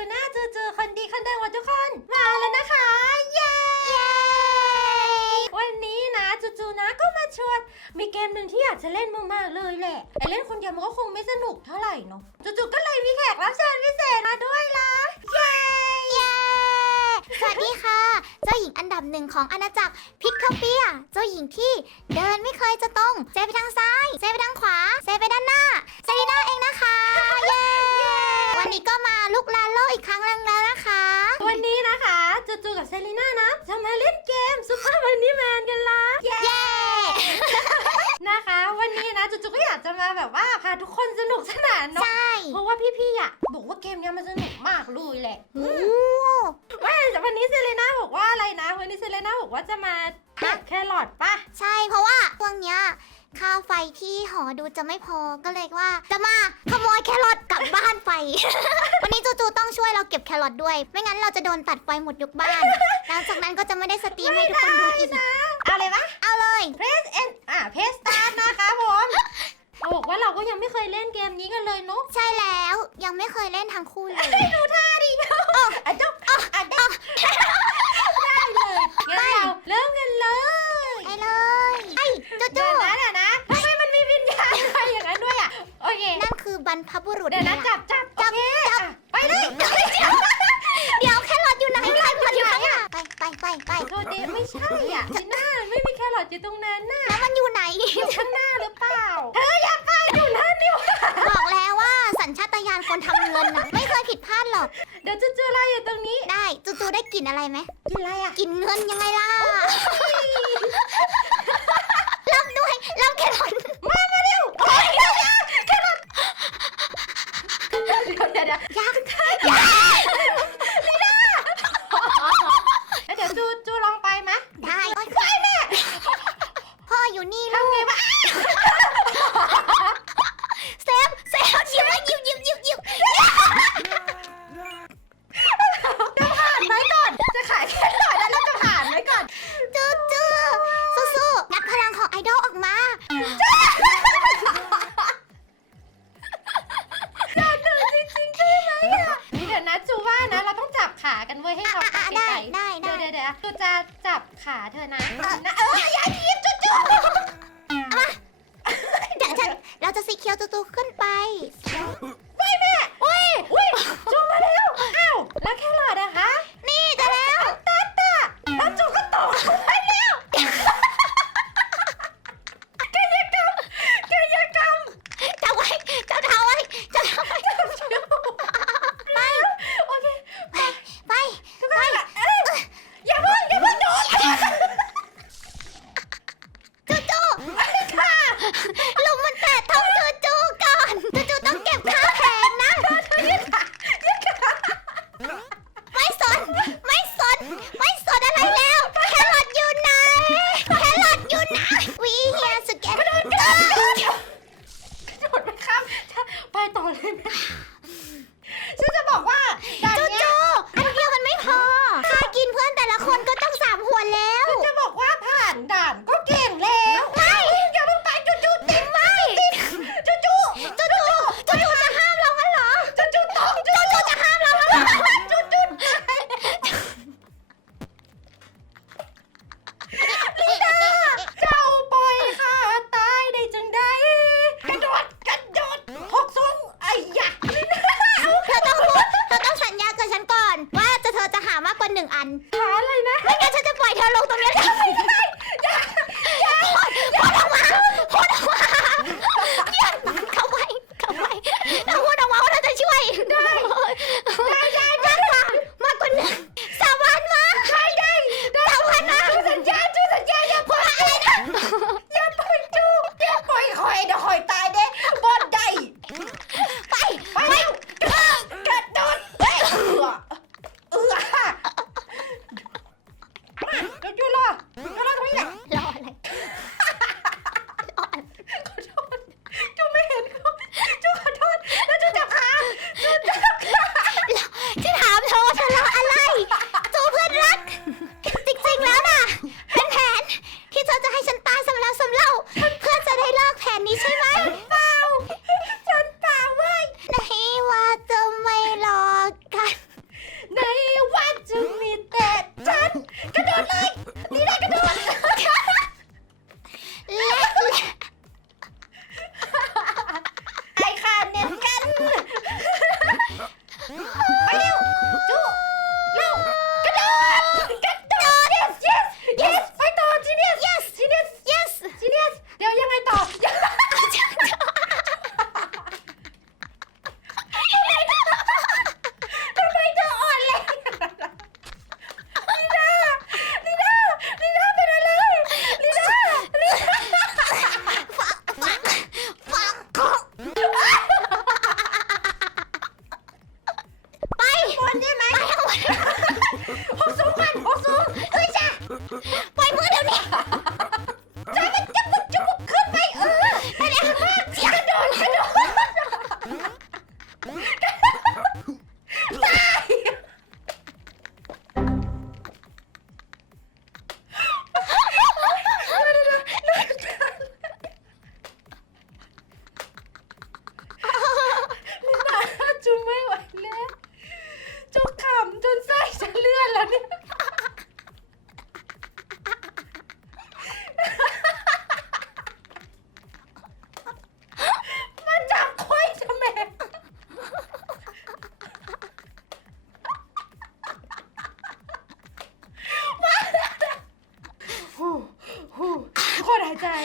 กูน่าเจูจูคนดีคนเดิมของทุกคน มาแล้วนะคะ เย้ วันนี้นะจูจูนะก็มาชวน มีเกมหนึ่งที่อยากจะเล่นมากๆเลยแหละ แต่เล่นคนเดียวมันก็คงไม่สนุกเท่าไหร่เนาะจูจูก็เลยมีแขกรับเชิญพิเศษมาด้วยล่ะ เย้ เย้ สวัสดีค่ะ เจ้าหญิงอันดับหนึ่งของอาณาจักรพิคาเปีย เจ้าหญิงที่เดินไม่เคยจะตรงเซไปทางซ้ายเซไปทางขวาเซไปด้านหน้าเซรีน่าเองนะคะ เย้ วันนี้ก็มาลุกลานโลกอีกครั้งหนึงแล้วนะคะ วันนี้นะคะจูจูกับเซรีน่านะ จะมา เล่นเกมซูเปอร์มันนี่แมนกันละเย้ นะคะ วันนี้นะจูจูก็อยากจะมาแบบว่าพาทุกคนสนุกสนานเนาะ ใช่เพราะว่าพี่ๆอะบอกว่าเกมเนี้ยมันสนุกมากเลยแหละโอ้ว่าแต่วันนี้เซเลน่าบอกว่าอะไรนะ วันนี้เซเลน่าบอกว่าจะมาเก็บแครอทปะใช่เพราะว่าช่วงเนี้ยค่าไฟที่หอดูจะไม่พอก็เลยว่า จะมาขโมยแครอทกลับบ้านไปวันนี้จูๆต้อง ช่วยเราเก็บแครอทด้วย ไม่งั้นเราจะโดนตัดไฟหมดยกบ้าน หลังจากนั้นก็จะไม่ได้สตรีมให้ทุกคนดูอีก เอาเลยปะเอาเลยเพรสเอ็นอะเพสตาร์นะคะผมเขาบอกว่าเราก็ยังไม่เคยเล่นเกมนี้กันเลยเนาะใช่แล้วยังไม่เคยเล่นทั้งคู่เลยดูท่าดิอะจ๊อกอะจ๊อกได้เลยงั้นเราเริ่มกันเลยไปเลยไอ้จูเดี๋ยวจูนะเดี๋ยวนะทำไมมันมีวิญญาณอะไรอย่างนั้นด้วยอะโอเคนั่นคือบรรพบุรุษเดี๋ยวนะแม่จับจับโอเคอะ ไปเลยเดี๋ยวแครอทอยู่ไหนแครอทอยู่ไหนอะไปไปไปไปโทษดีไม่ใช่อะจีน่าไม่มีแครอทอยู่ตรงนั้นน่ะแล้วมันอยู่ไหน อยู่ข้างหน้าหรือเปล่าเธออย่าไปอยู่นั่นดิวะบอกแล้วว่าสัญชาตญาณคนทำเงินน่ะไม่เคยผิดพลาดหรอก เดี๋ยวจะเจออะไรอยู่ตรงนี้ได้จูจูได้กลิ่นอะไรไหมกินอะไรอะกลิ่นเงินยังไงล่ะรับด้วยรับแครอทมามาเร็วโอ้ยเดี๋ยวนะแครอทเดี๋ยวเดี๋ยวเดี๋ยวยัก กันไว้ให้เขาอะไปอะไกได้ลๆได้เดี๋ยวได้เดี๋ยวเดี๋ยวจูจะจับขาเธอนะนะเอออย่าหยิบจูจูเดี๋ยวฉันเราจะสีเขียวจูจูขึ้นไป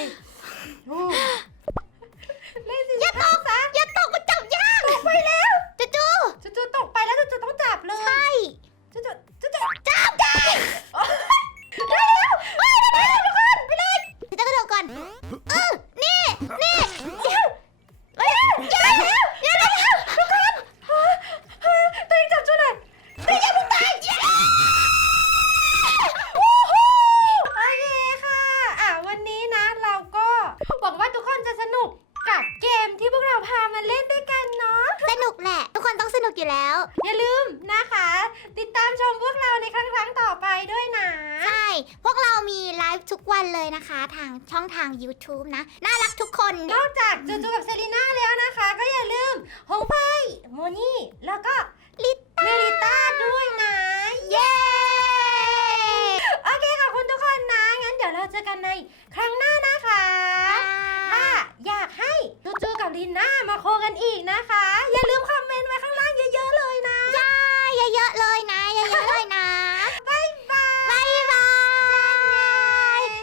คนห กอยู่แล้ว อย่าลืมนะคะ ติดตามชมพวกเราในครั้งครั้งๆต่อไปด้วยนะ ใช่ พวกเรามีไลฟ์ทุกวันเลยนะคะ ทางช่องทาง YouTube นะ น่ารักทุกคน นอกจากจูจูกับเซรีน่าแล้วนะคะ ก็อย่าลืมหงไฟโมนี่แล้วก็ลิตเมริต้าด้วยนะ เย้ โอเคขอบคุณทุกคนนะ งั้นเดี๋ยวเราเจอกันในครั้งหน้านะคะ ถ้าอยากให้จูจูกับลินน่ามาโคกันอีกนะคะ อย่าลื